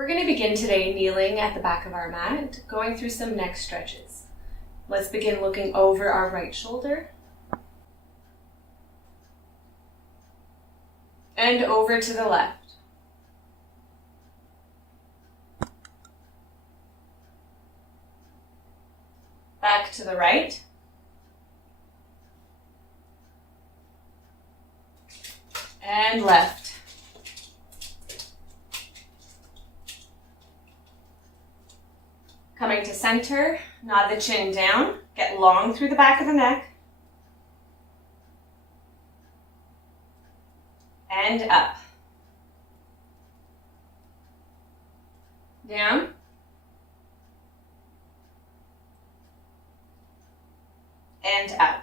We're going to begin today kneeling at the back of our mat, going through some neck stretches. Let's begin looking over our right shoulder and over to the left. Back to the right. And left. Coming to center, nod the chin down, get long through the back of the neck. And up. Down. And up.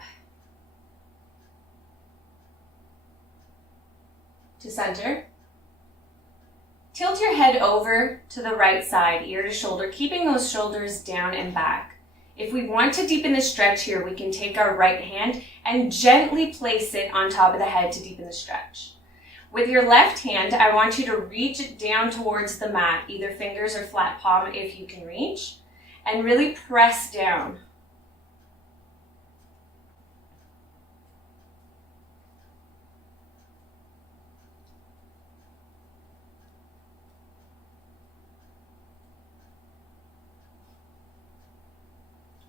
To center. Tilt your head over to the right side, ear to shoulder, keeping those shoulders down and back. If we want to deepen the stretch here, we can take our right hand and gently place it on top of the head to deepen the stretch. With your left hand, I want you to reach it down towards the mat, either fingers or flat palm if you can reach, and really press down.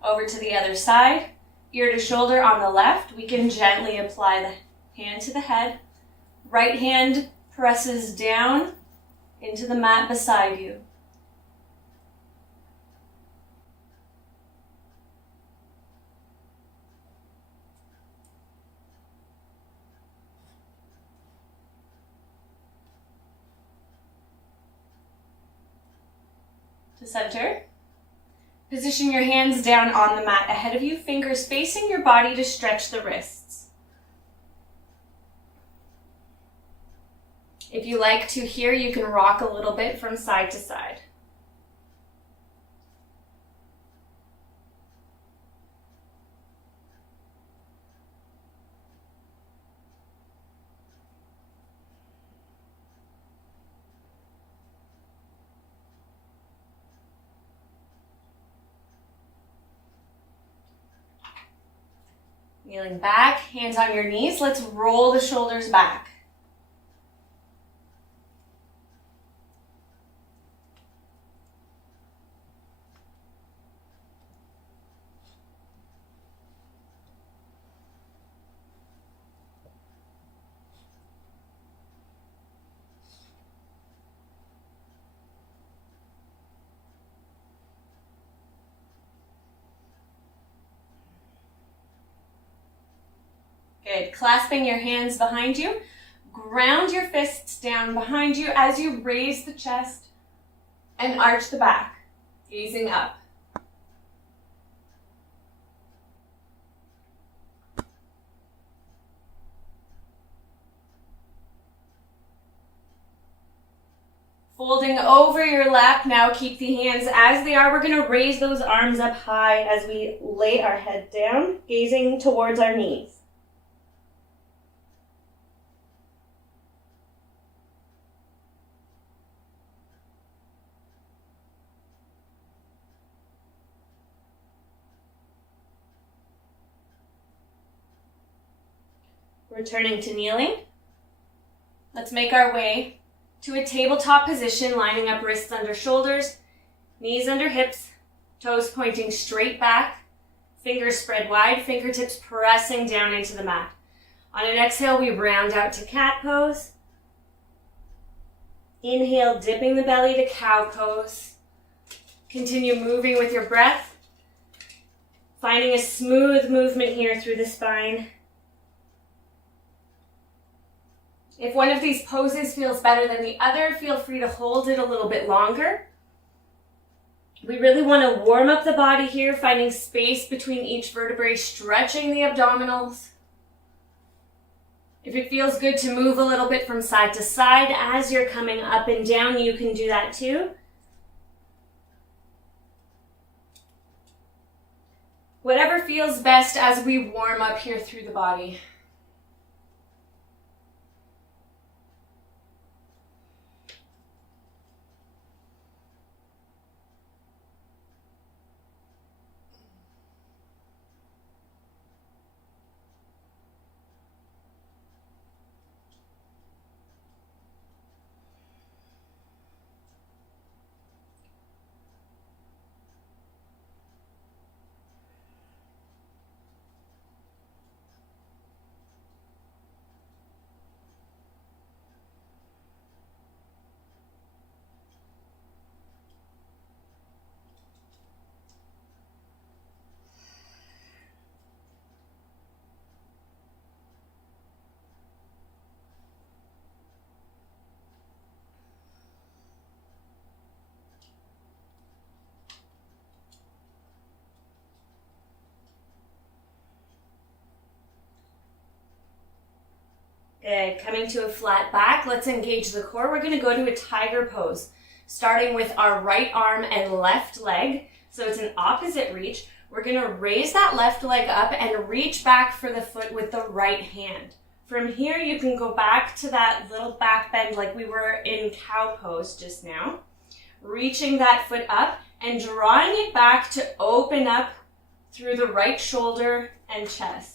Over to the other side, ear to shoulder on the left. We can gently apply the hand to the head. Right hand presses down into the mat beside you. To center. Position your hands down on the mat ahead of you, fingers facing your body to stretch the wrists. If you like to here, you can rock a little bit from side to side. Kneeling back, hands on your knees. Let's roll the shoulders back. Good. Clasping your hands behind you. Ground your fists down behind you as you raise the chest and arch the back, gazing up. Folding over your lap, now keep the hands as they are. We're going to raise those arms up high as we lay our head down, gazing towards our knees. Returning to kneeling. Let's make our way to a tabletop position, lining up wrists under shoulders, knees under hips, toes pointing straight back, fingers spread wide, fingertips pressing down into the mat. On an exhale, we round out to cat pose. Inhale, dipping the belly to cow pose. Continue moving with your breath, finding a smooth movement here through the spine. If one of these poses feels better than the other, feel free to hold it a little bit longer. We really want to warm up the body here, finding space between each vertebrae, stretching the abdominals. If it feels good to move a little bit from side to side as you're coming up and down, you can do that too. Whatever feels best as we warm up here through the body. Good. Coming to a flat back, let's engage the core. We're going to go to a tiger pose, starting with our right arm and left leg. So it's an opposite reach. We're going to raise that left leg up and reach back for the foot with the right hand. From here, you can go back to that little back bend like we were in cow pose just now. Reaching that foot up and drawing it back to open up through the right shoulder and chest.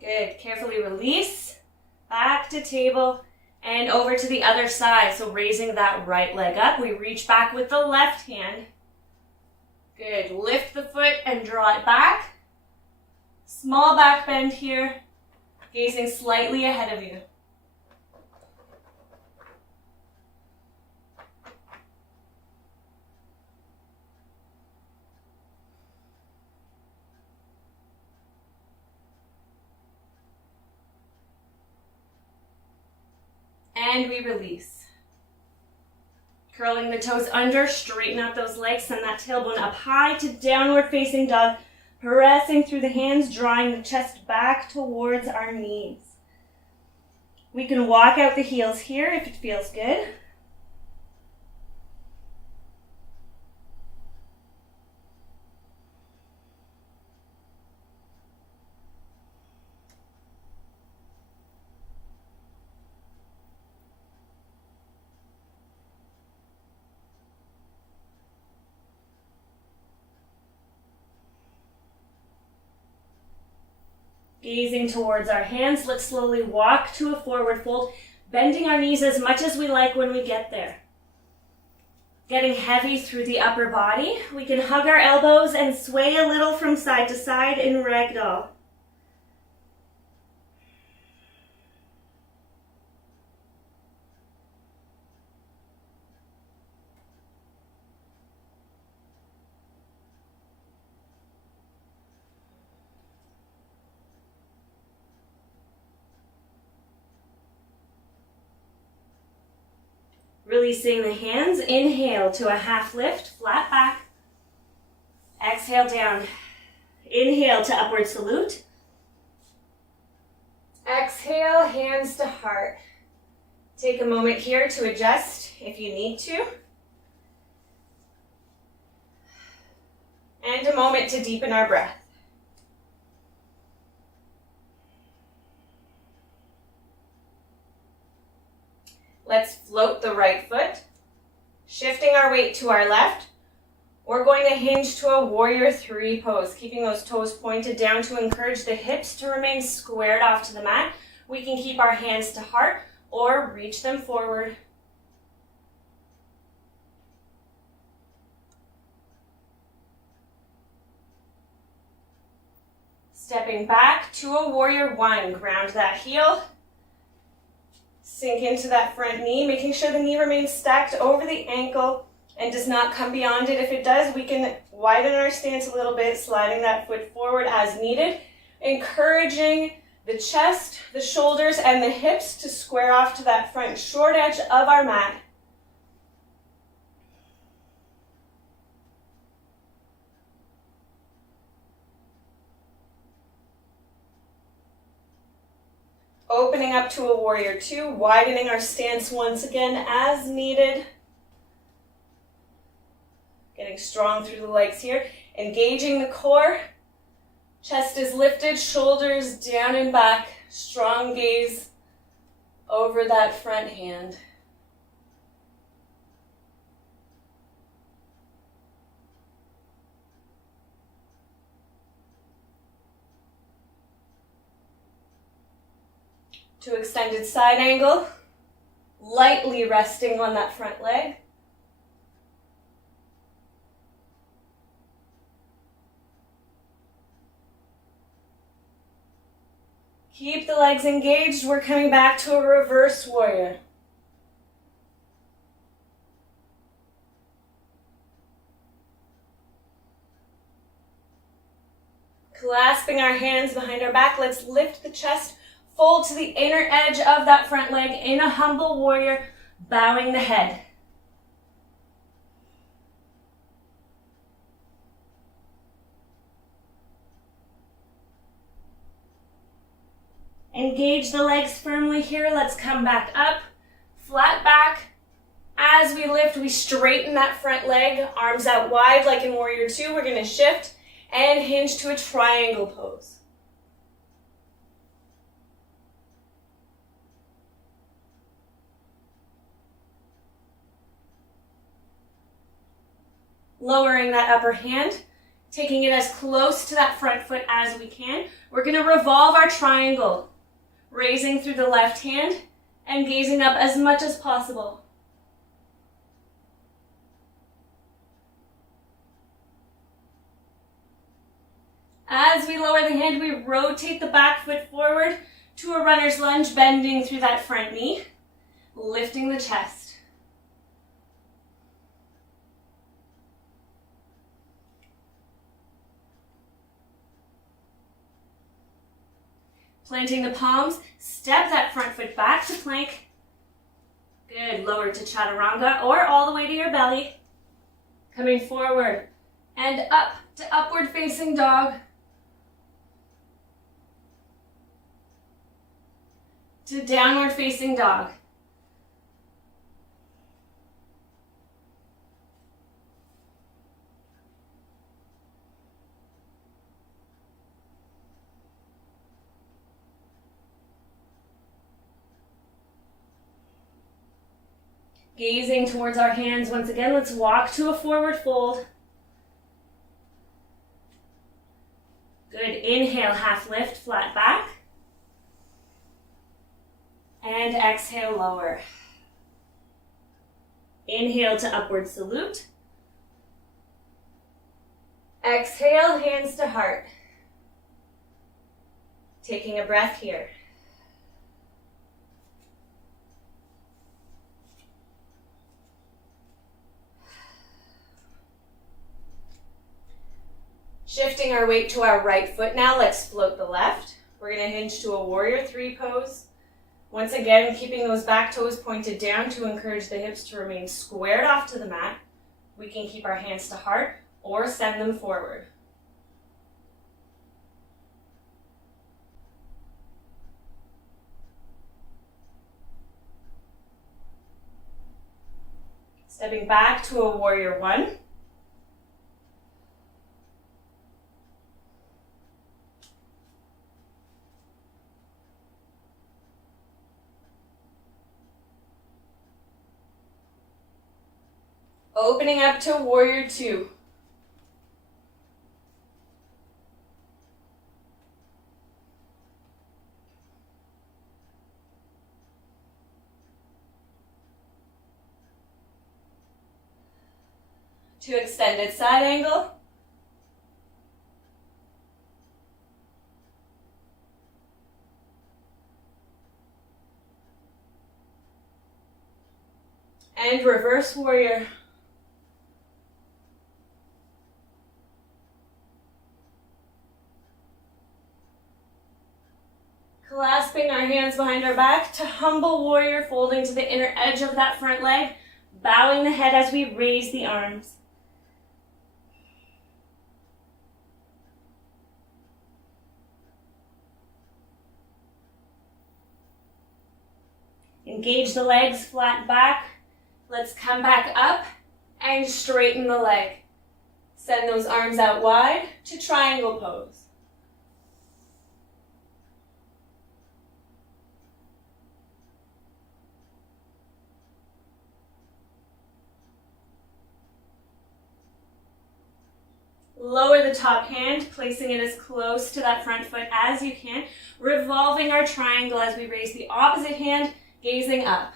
Good. Carefully release, back to table, and over to the other side. So raising that right leg up, we reach back with the left hand. Good. Lift the foot and draw it back. Small back bend here, gazing slightly ahead of you. And we release. Curling the toes under, straighten out those legs, send that tailbone up high to downward facing dog, pressing through the hands, drawing the chest back towards our knees. We can walk out the heels here if it feels good. Gazing towards our hands, let's slowly walk to a forward fold, bending our knees as much as we like when we get there. Getting heavy through the upper body, we can hug our elbows and sway a little from side to side in ragdoll. Releasing the hands, inhale to a half lift, flat back. Exhale down. Inhale to upward salute. Exhale, hands to heart. Take a moment here to adjust if you need to. And a moment to deepen our breath. Let's float the right foot, shifting our weight to our left. We're going to hinge to a warrior three pose, keeping those toes pointed down to encourage the hips to remain squared off to the mat. We can keep our hands to heart or reach them forward. Stepping back to a warrior one, ground that heel. Sink into that front knee, making sure the knee remains stacked over the ankle and does not come beyond it. If it does, we can widen our stance a little bit, sliding that foot forward as needed, encouraging the chest, the shoulders, and the hips to square off to that front short edge of our mat. Opening up to a warrior two, widening our stance once again as needed. Getting strong through the legs here. Engaging the core. Chest is lifted, shoulders down and back. Strong gaze over that front hand. To extended side angle, lightly resting on that front leg. Keep the legs engaged. We're coming back to a reverse warrior. Clasping our hands behind our back, let's lift the chest Fold to the inner edge of that front leg in a humble warrior, bowing the head. Engage the legs firmly here. Let's come back up, flat back. As we lift, we straighten that front leg, arms out wide like in Warrior Two. We're gonna shift and hinge to a triangle pose. Lowering that upper hand, taking it as close to that front foot as we can. We're gonna revolve our triangle, raising through the left hand and gazing up as much as possible. As we lower the hand, we rotate the back foot forward to a runner's lunge, bending through that front knee, lifting the chest. Planting the palms, step that front foot back to plank. Good, lower to chaturanga or all the way to your belly. Coming forward and up to upward facing dog. To downward facing dog. Gazing towards our hands once again, let's walk to a forward fold. Good, inhale, half lift, flat back. And exhale, lower. Inhale to upward salute. Exhale, hands to heart. Taking a breath here. Shifting our weight to our right foot now, let's float the left. We're going to hinge to a Warrior Three pose. Once again, keeping those back toes pointed down to encourage the hips to remain squared off to the mat. We can keep our hands to heart or send them forward. Stepping back to a Warrior One. Opening up to Warrior Two. To extended side angle. And reverse warrior. Clasping our hands behind our back to humble warrior, folding to the inner edge of that front leg, bowing the head as we raise the arms. Engage the legs, flat back. Let's come back up and straighten the leg. Send those arms out wide to triangle pose. Lower the top hand, placing it as close to that front foot as you can, revolving our triangle as we raise the opposite hand, gazing up.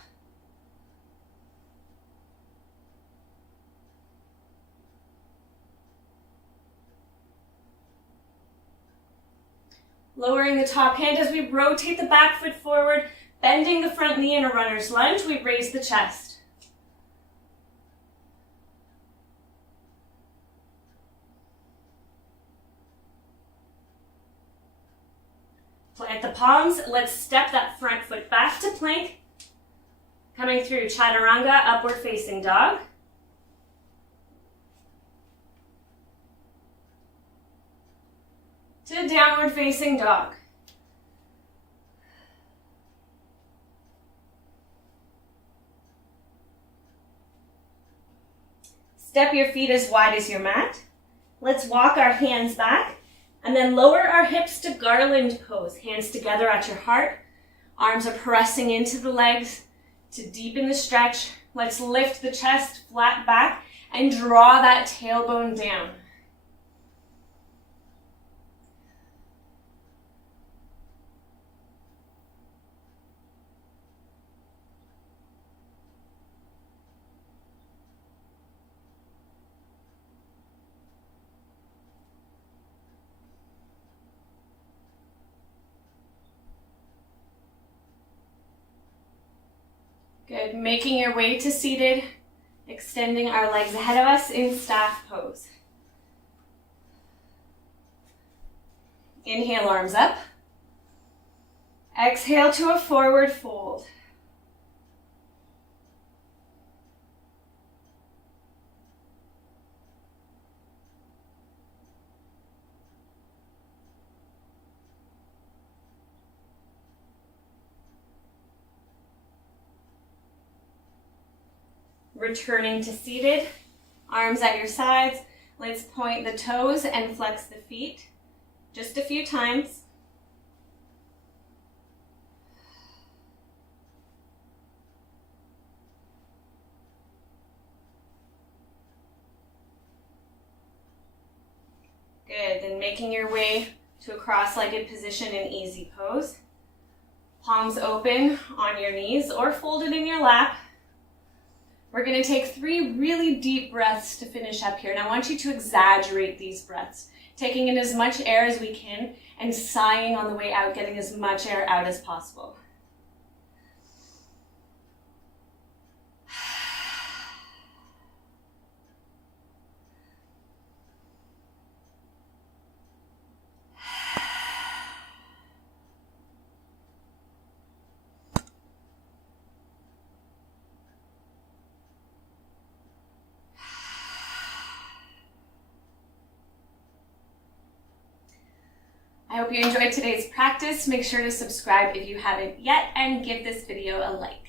Lowering the top hand as we rotate the back foot forward, bending the front knee in a runner's lunge, we raise the chest. Plant the palms. Let's step that front foot back to plank. Coming through chaturanga, upward facing dog. To downward facing dog. Step your feet as wide as your mat. Let's walk our hands back and then lower our hips to garland pose. Hands together at your heart. Arms are pressing into the legs to deepen the stretch. Let's lift the chest flat back and draw that tailbone down. Good, making your way to seated, extending our legs ahead of us in staff pose. Inhale, arms up. Exhale to a forward fold. Returning to seated, arms at your sides. Let's point the toes and flex the feet. Just a few times. Good, then making your way to a cross-legged position in easy pose. Palms open on your knees or folded in your lap. We're going to take 3 really deep breaths to finish up here. And I want you to exaggerate these breaths, taking in as much air as we can and sighing on the way out, getting as much air out as possible. I hope you enjoyed today's practice. Make sure to subscribe if you haven't yet and give this video a like.